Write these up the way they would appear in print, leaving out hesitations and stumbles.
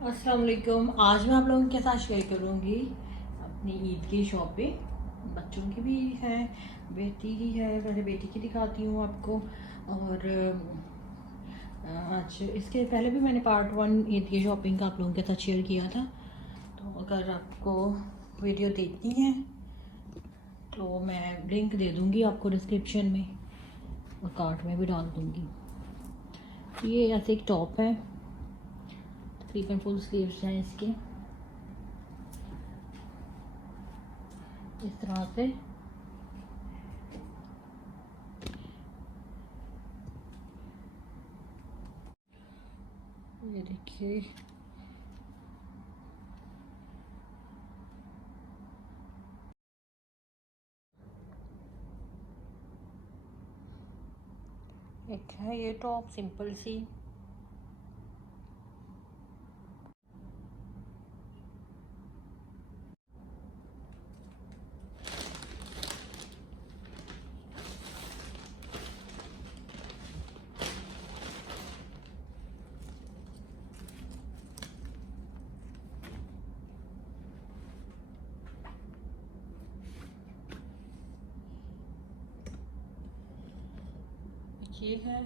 अस्सलाम वालेकुम। आज मैं आप लोगों के साथ शेयर करूँगी अपनी ईद की शॉपिंग। बच्चों की भी है, बेटी की है। पहले बेटी की दिखाती हूँ आपको। और आज इसके पहले भी मैंने पार्ट 1 ईद की शॉपिंग का आप लोगों के साथ शेयर किया था। तो अगर आपको वीडियो देखनी है तो मैं लिंक दे दूँगी आपको डिस्क्रिप्शन में, और कार्ट में भी डाल दूँगी। ये ऐसे एक टॉप है, तकरीबन फुल स्लीव्स हैं इसके, इस तरह से। ये देखिए, एक है ये टॉप सिंपल सी। ये है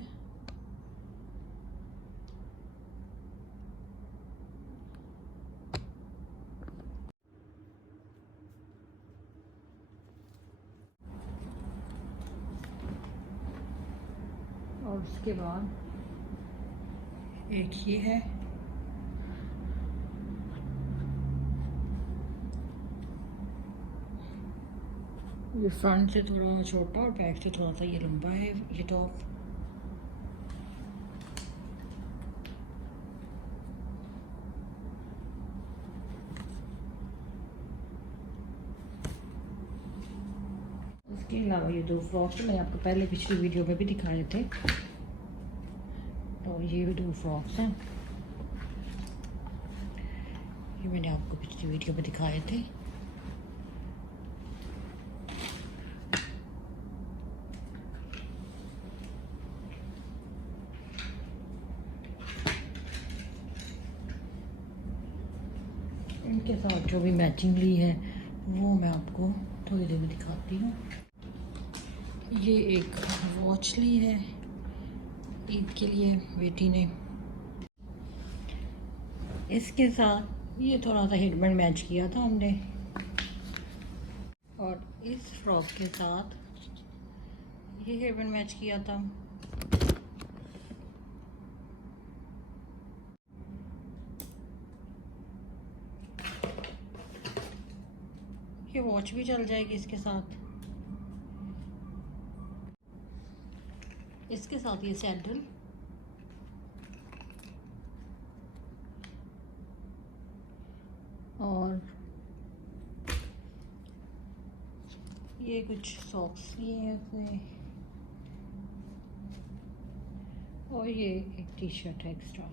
और उसके बाद एक ये है। ये फ्रंट से थोड़ा छोटा और बैक से थोड़ा सा ये लंबा है ये टॉप। इसके अलावा ये दो फ्रॉक्स मैंने आपको पहले पिछली वीडियो में भी दिखाए थे। तो ये भी दो फ्रॉक्स हैं, ये मैंने आपको पिछली वीडियो में दिखाए थे। इनके साथ जो भी मैचिंग ली है वो मैं आपको थोड़ी देर में दिखाती हूँ। ये एक वॉच ली है ईद के लिए बेटी ने। इसके साथ ये थोड़ा सा हेडबैंड मैच किया था हमने, और इस फ्रॉक के साथ ये हेडबैंड मैच किया था। ये वॉच भी चल जाएगी इसके साथ। इसके साथ ये सैंडल, और ये कुछ सॉक्स लिए हैं उसने, और ये एक टी शर्ट है एक्स्ट्रा।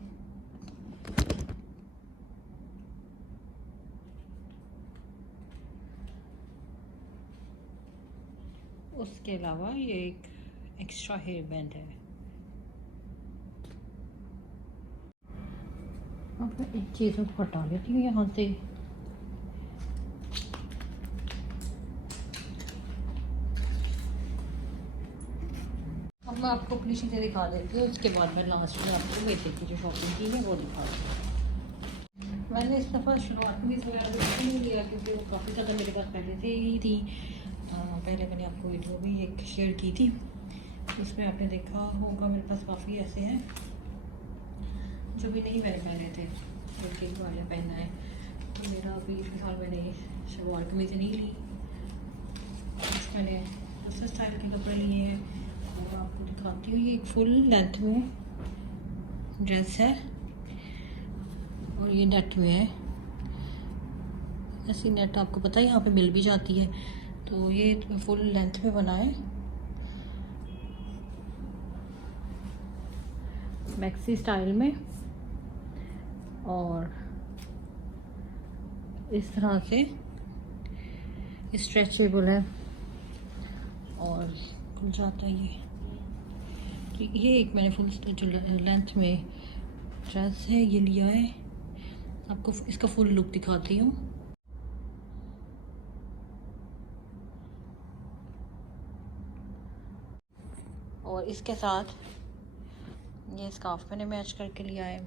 उसके अलावा ये एक एक्स्ट्रा हेयर बैंड है। अब मैं एक चीज़ को हटा लेती हूँ यहाँ से। अब मैं आपको अपनी चीज़ें दिखा देती हूँ, उसके बाद मैं लास्ट में आपको बेटे की जो शॉपिंग की है वो दिखा दूँ। मैंने इस दफ़ा शुरुआत में वगैरह नहीं लिया क्योंकि वो काफ़ी ज़्यादा मेरे पास पहले से ही थी। पहले मैंने आपको वीडियो भी एक शेयर की थी, उसमें आपने देखा होगा मेरे पास काफ़ी ऐसे हैं जो भी नहीं मैंने पहने थे, एक एक बार पहना है। तो मेरा अभी फिलहाल मैंने शलवार कमीज़ नहीं ली, मैंने दूसरे स्टाइल के कपड़े लिए हैं। और आपको दिखाती हूँ, ये एक फुल लेंथ में ड्रेस है और ये नेट में है। ऐसी नेट आपको पता है यहाँ पे मिल भी जाती है। तो ये फुल लेंथ में बना है, मैक्सी स्टाइल में, और इस तरह से स्ट्रेचेबल है और खुल जाता है ये। तो ये एक मैंने फुल जो लेंथ में ड्रेस है ये लिया है। आपको इसका फुल लुक दिखाती हूँ। और इसके साथ ये स्कार्फ मैंने मैच करके लिया है।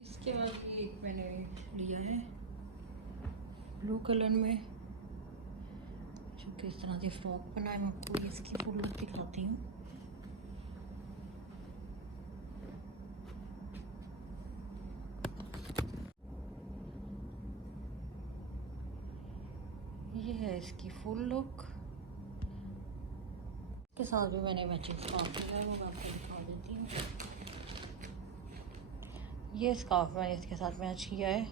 इसके बाद ये एक मैंने लिया है ब्लू कलर में, जो कि इस तरह से फ्रॉक बना है। मैं आपको इसकी फुल लुक दिखाती हूँ। ये है इसकी फुल लुक। के साथ भी मैंने मैचिंग स्कार्फ लिया है, वो मैं आपको दिखा देती हूँ। ये स्कार्फ मैंने इसके साथ मैच किया है।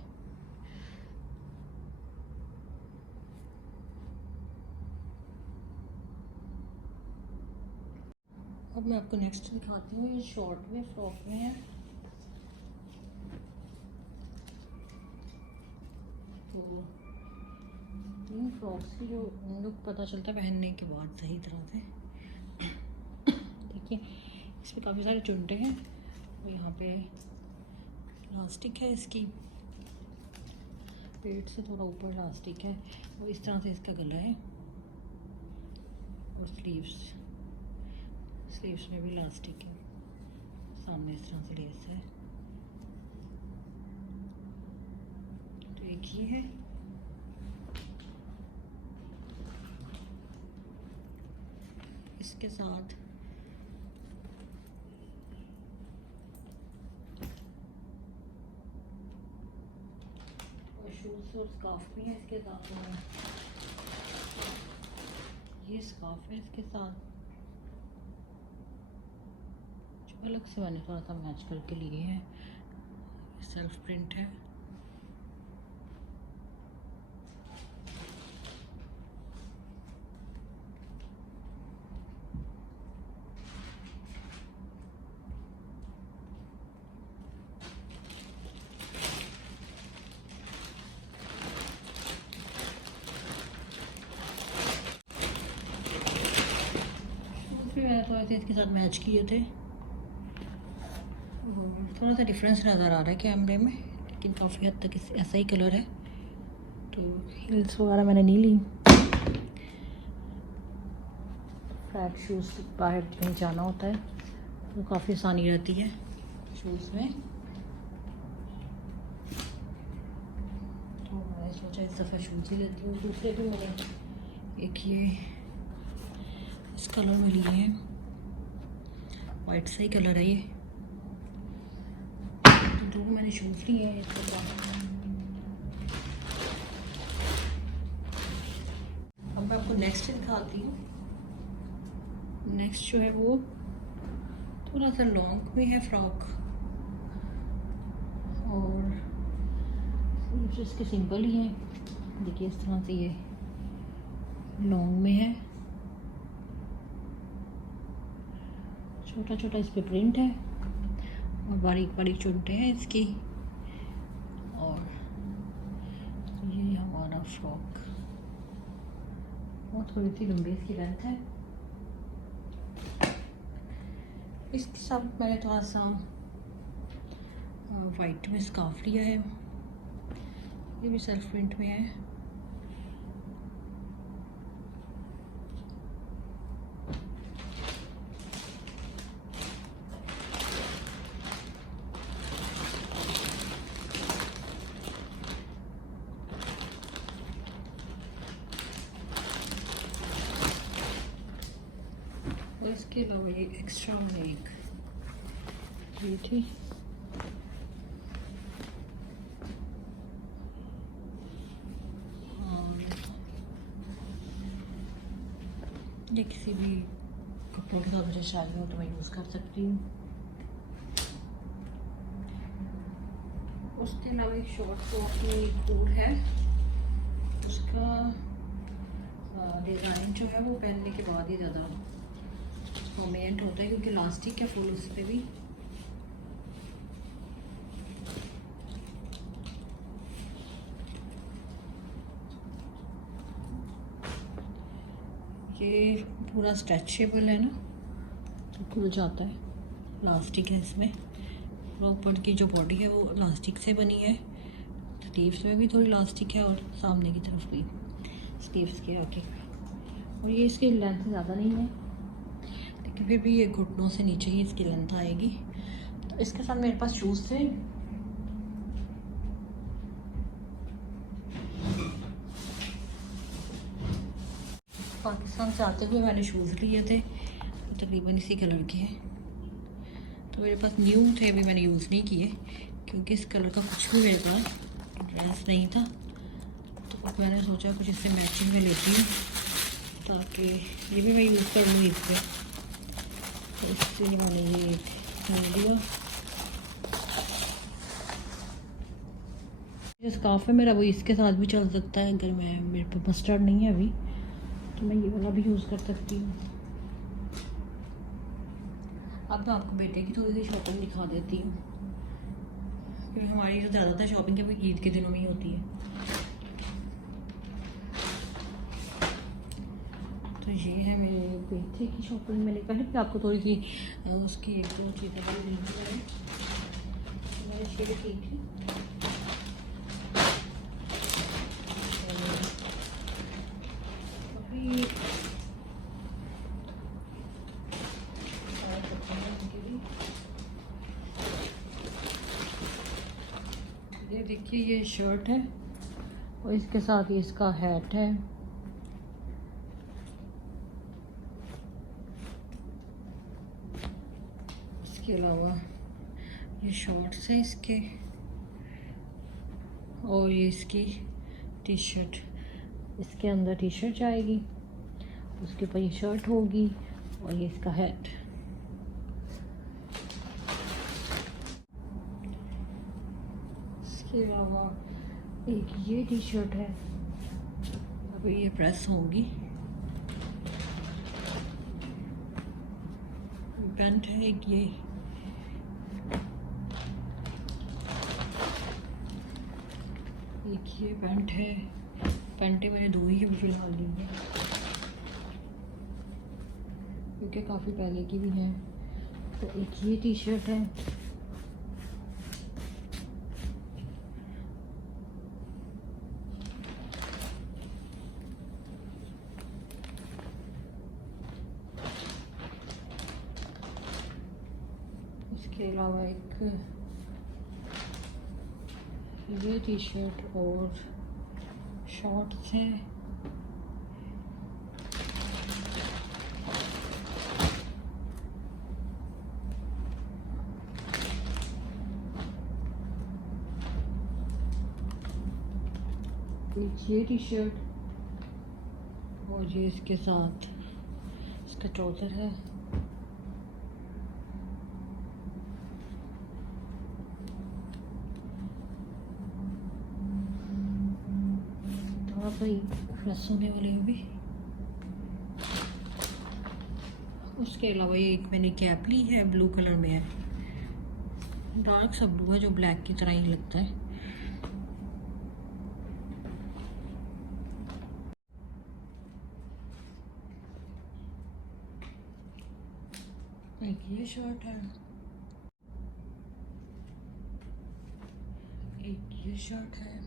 अब मैं आपको नेक्स्ट दिखाती हूँ। ये शॉर्ट में फ्रॉक में है। तो इन फ्रॉक्स की जो लुक पता चलता है पहनने के बाद सही तरह से। देखिए इसमें काफ़ी सारे चुनटे हैं और यहाँ पे इलास्टिक है। इसकी पेट से थोड़ा ऊपर इलास्टिक है और इस तरह से इसका गला है। और स्लीव्स में भी इलास्टिक है। सामने इस तरह से लेस है। तो एक ही है। इसके साथ और शूज़ और स्कार्फ भी है इसके साथ। ये स्कार्फ है इसके साथ, जो अलग से मैंने थोड़ा सा मैच करके लिए है। सेल्फ प्रिंट है। मैंने थोड़े से इसके साथ मैच किए थे। थोड़ा सा डिफरेंस नज़र आ रहा है कैमरे में, लेकिन काफ़ी हद तक ऐसा ही कलर है। तो हील्स वगैरह मैंने नहीं ली। फ्लैट शूज़ बाहर कहीं जाना होता है तो काफ़ी आसानी रहती है शूज़ में। तो मैंने सोचा इस दफ़ा शूज़ ही लेती हूँ। दूसरे भी मैंने एक ये इस कलर में लिए हैं। वाइट सा ही कलर है ये। तो दो मैंने शूज़ लिए हैं इसके बाद। अब मैं आपको नेक्स्ट दिखाती हूँ। नेक्स्ट जो है वो थोड़ा सा लॉन्ग में है फ्रॉक, और इसके सिंपल ही हैं। देखिए इस तरह से ये लॉन्ग में है। छोटा छोटा इस पे प्रिंट है और बारीक बारीक चुनटे हैं इसकी। और ये हमारा फ्रॉक, और थोड़ी सी लंबी इसकी लेंथ है। इसके साथ मैंने थोड़ा सा वाइट में स्कार्फ लिया है। ये भी सेल्फ प्रिंट में है। और इसके अलावा ये एक्स्ट्रा मैंने एक ये थी। ये किसी भी कपड़ों के साथ मुझे चाहिए हो तो मैं यूज़ कर सकती हूँ। उसके अलावा एक शॉर्ट फ्रॉक में एक कोट है, उसका डिज़ाइन जो है वो पहनने के बाद ही ज़्यादा प्रोमिनेंट होता है, क्योंकि इलास्टिक है फुल उस पर भी। ये पूरा स्ट्रेचेबल है ना, तो खुल जाता है। इलास्टिक है इसमें, पूरा ऊपर की जो बॉडी है वो इलास्टिक से बनी है। स्लीव्स में भी थोड़ी इलास्टिक है और सामने की तरफ भी स्लीव्स के आगे। और ये इसकी लेंथ ज़्यादा नहीं है, लेकिन फिर भी ये घुटनों से नीचे ही इसकी लेंथ आएगी। तो इसके साथ मेरे पास शूज़ थे। पाकिस्तान से आते हुए मैंने शूज़ लिए थे, तकरीबन इसी कलर के हैं। तो मेरे पास न्यू थे, अभी मैंने यूज़ नहीं किए क्योंकि इस कलर का कुछ भी मेरे पास ड्रेस नहीं था। तो मैंने सोचा कुछ इससे मैचिंग में लेती हूँ ताकि ये भी मैं यूज़ कर लूँगी इस पर। तो इसलिए मैंने ये डाल दिया। ये स्कार्फ है मेरा, वो इसके साथ भी चल सकता है। अगर मेरे पे मस्टर्ड नहीं है अभी, तो मैं ये वाला भी यूज़ कर सकती हूँ। अब मैं आपको बेटे की थोड़ी सी शॉपिंग दिखा देती हूँ, क्योंकि हमारी जो ज़्यादातर शॉपिंग है वो ईद के दिनों में ही होती है। तो ये है मेरे बेटे की शॉपिंग। मैंने कहा कि आपको थोड़ी सी उसकी एक दो चीज़ें भी देखी मैंने शेयर की थी। ये देखिए, ये शर्ट है और इसके साथ ये इसका हैट है। इसके अलावा ये शॉर्ट्स हैं इसके, और ये इसकी टी शर्ट। इसके अंदर टी शर्ट जाएगी, उसके ऊपर ये शर्ट होगी और ये इसका हैट। इसके अलावा एक ये टी शर्ट है, अभी ये प्रेस होगी। पैंट है एक ये, एक ये पैंट है। पैंटें मैंने दो ही अभी फिलहाल ली है क्योंकि काफ़ी पहले की भी है। तो एक ये टी शर्ट है, इसके अलावा एक ये टी शर्ट और शॉर्ट्स हैं। एक ये टी शर्ट और ये इसके साथ इसका ट्राउज़र है। थोड़ा सा प्रेस होने वाले हैं भी। उसके अलावा ये एक मैंने कैप ली है, ब्लू कलर में है, डार्क सा ब्लू है जो ब्लैक की तरह ही लगता है। एक ये शर्ट है, एक ये शर्ट है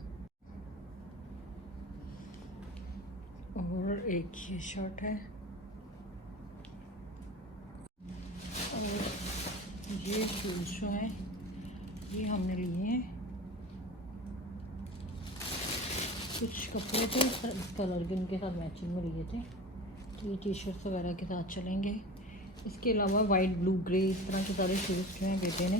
और एक ये शर्ट है और ये शूज जो हैं ये हमने लिए हैं। कुछ कपड़े थे इस कलर के, इनके साथ मैचिंग में लिए थे, तो ये टी शर्ट वगैरह के साथ चलेंगे। इसके अलावा वाइट ब्लू ग्रे इस तरह के सारे शूज़ जो हैं बेटे ने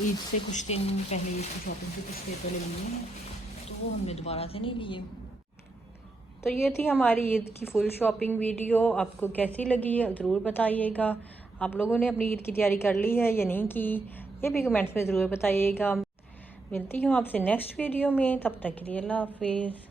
ईद से कुछ दिन पहले इसकी शॉपिंग से कुछ देर पहले लिए हैं, तो वो हमने दोबारा से नहीं लिए। तो ये थी हमारी ईद की फुल शॉपिंग वीडियो। आपको कैसी लगी ज़रूर बताइएगा। आप लोगों ने अपनी ईद की तैयारी कर ली है या नहीं की, ये भी कमेंट्स में ज़रूर बताइएगा। मिलती हूँ आपसे नेक्स्ट वीडियो में, तब तक के लिए अल्लाह हाफिज़।